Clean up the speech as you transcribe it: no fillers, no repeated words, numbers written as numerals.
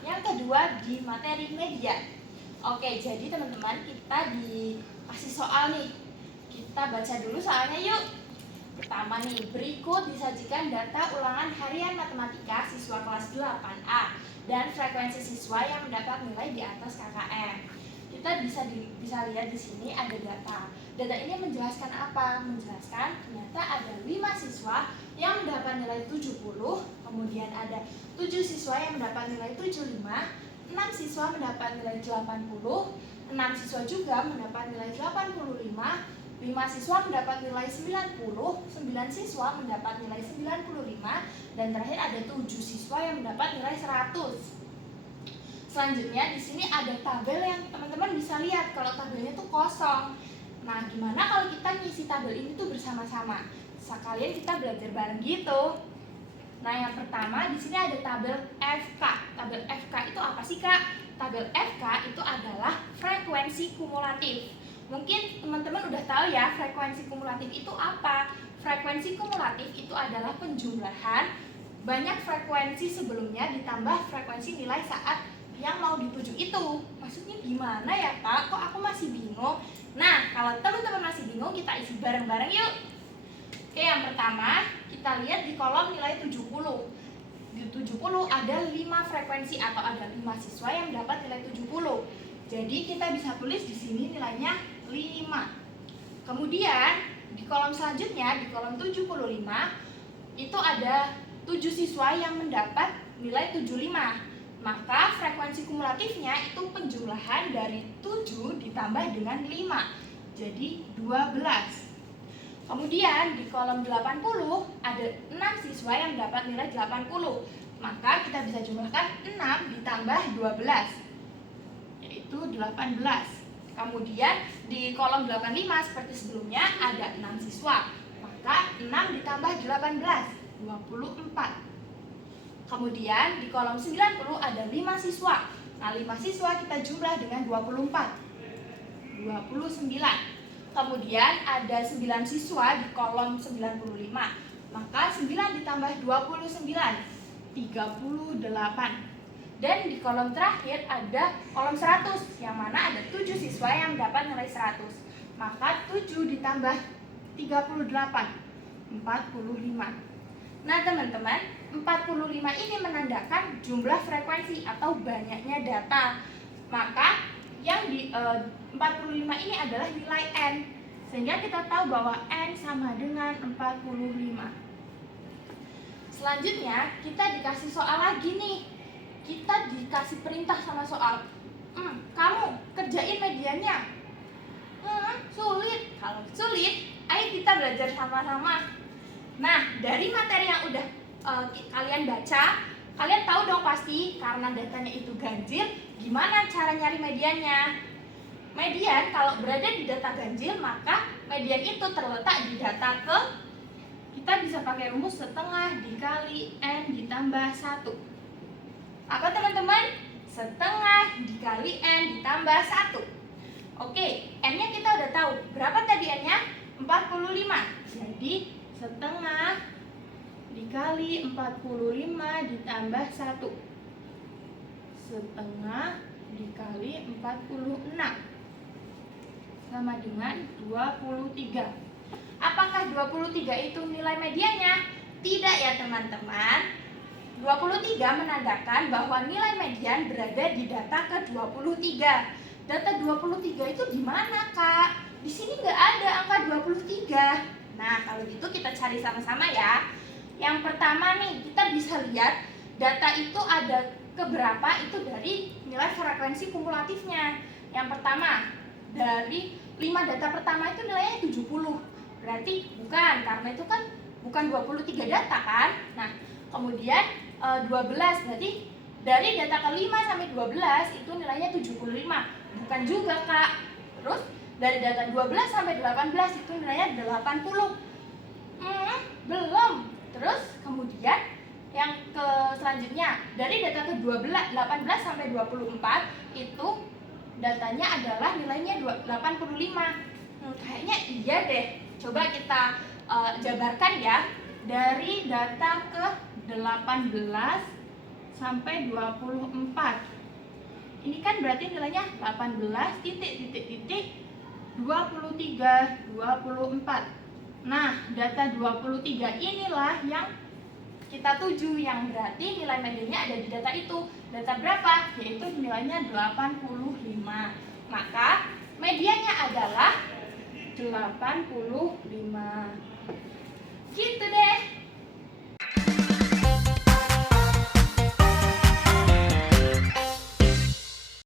yang kedua di materi media. Oke, jadi teman-teman kita dikasih soal nih. Kita baca dulu soalnya yuk. Pertama nih, berikut disajikan data ulangan harian matematika siswa kelas 8A dan frekuensi siswa yang mendapat nilai di atas KKM. Kita bisa lihat di sini ada data. Data ini menjelaskan apa? Menjelaskan ternyata ada 5 siswa yang mendapat nilai 70, kemudian ada 7 siswa yang mendapat nilai 75, 6 siswa mendapat nilai 80, 6 siswa juga mendapat nilai 85, 5 siswa mendapat nilai 90, 9 siswa mendapat nilai 95, dan terakhir ada 7 siswa yang mendapat nilai 100. Selanjutnya di sini ada tabel yang teman-teman bisa lihat kalau tabelnya tuh kosong. Nah, gimana kalau kita ngisi tabel ini tuh bersama-sama? Sekalian kita belajar bareng gitu. Nah, yang pertama di sini ada tabel FK. Tabel FK itu apa sih, Kak? Tabel FK itu adalah frekuensi kumulatif. Mungkin teman-teman udah tahu ya frekuensi kumulatif itu apa? Frekuensi kumulatif itu adalah penjumlahan banyak frekuensi sebelumnya ditambah frekuensi nilai saat yang mau dituju itu. Maksudnya gimana ya, Kak? Kok aku masih bingung? Nah, kalau teman-teman masih bingung, kita isi bareng-bareng yuk. Oke, yang pertama kita lihat di kolom nilai 70. Di 70 ada 5 frekuensi atau ada 5 siswa yang dapat nilai 70. Jadi kita bisa tulis di sini nilainya 5. Kemudian di kolom selanjutnya, di kolom 75 itu ada 7 siswa yang mendapat nilai 75. Maka frekuensi kumulatifnya itu penjumlahan dari 7 ditambah dengan 5. Jadi 12. Kemudian di kolom 80 ada 6 siswa yang dapat nilai 80. Maka kita bisa jumlahkan 6 ditambah 12, yaitu 18. Kemudian di kolom 85 seperti sebelumnya ada 6 siswa. Maka 6 ditambah 18, 24. Kemudian di kolom 90 ada 5 siswa. Nah, 5 siswa kita jumlah dengan 24, 29. Kemudian ada 9 siswa di kolom 95. Maka 9 ditambah 29, 38. Dan di kolom terakhir ada kolom 100, yang mana ada 7 siswa yang dapat nilai 100. Maka 7 ditambah 38, 45. Nah, teman-teman, 45 ini menandakan jumlah frekuensi atau banyaknya data. Maka yang di 45 ini adalah nilai N. Sehingga kita tahu bahwa N sama dengan 45. Selanjutnya, kita dikasih soal lagi nih. Kita dikasih perintah sama soal. Kamu kerjain mediannya. Sulit. Kalau sulit, ayo kita belajar sama-sama. Nah, dari materi yang udah kalian baca, kalian tahu dong pasti karena datanya itu ganjil, gimana cara nyari mediannya? Median kalau berada di data ganjil, maka median itu terletak di data ke, kita bisa pakai rumus setengah dikali N ditambah 1. Apa teman-teman? Setengah dikali N ditambah 1. Oke, N-nya kita udah tahu. Berapa tadi N-nya? 45. Jadi setengah dikali 45 ditambah 1. Setengah dikali 46 sama dengan 23. Apakah 23 itu nilai mediannya? Tidak ya teman-teman. 23 menandakan bahwa nilai median berada di data ke-23. Data 23 itu di mana, Kak? Di sini nggak ada angka 23. Nah, kalau gitu kita cari sama-sama ya. Yang pertama nih, kita bisa lihat data itu ada keberapa itu dari nilai frekuensi kumulatifnya. Yang pertama, dari 5 data pertama itu nilainya 70. Berarti bukan, karena itu kan bukan 23 data kan. Nah, kemudian 12, berarti dari data ke-5 sampai 12 itu nilainya 75. Bukan juga, Kak. Terus dari data 12 sampai 18 itu nilainya 80. Belum. Terus kemudian yang ke selanjutnya dari data ke-12 18 sampai 24 itu datanya adalah nilainya 85. Kayaknya iya deh. Coba kita jabarkan ya. Dari data ke-18 sampai 24. Ini kan berarti nilainya 18 titik titik titik 23, 24. Nah, data 23 inilah yang kita tuju, yang berarti nilai mediannya ada di data itu. Data berapa? Yaitu nilainya 85. Maka mediannya adalah 85. Gitu deh.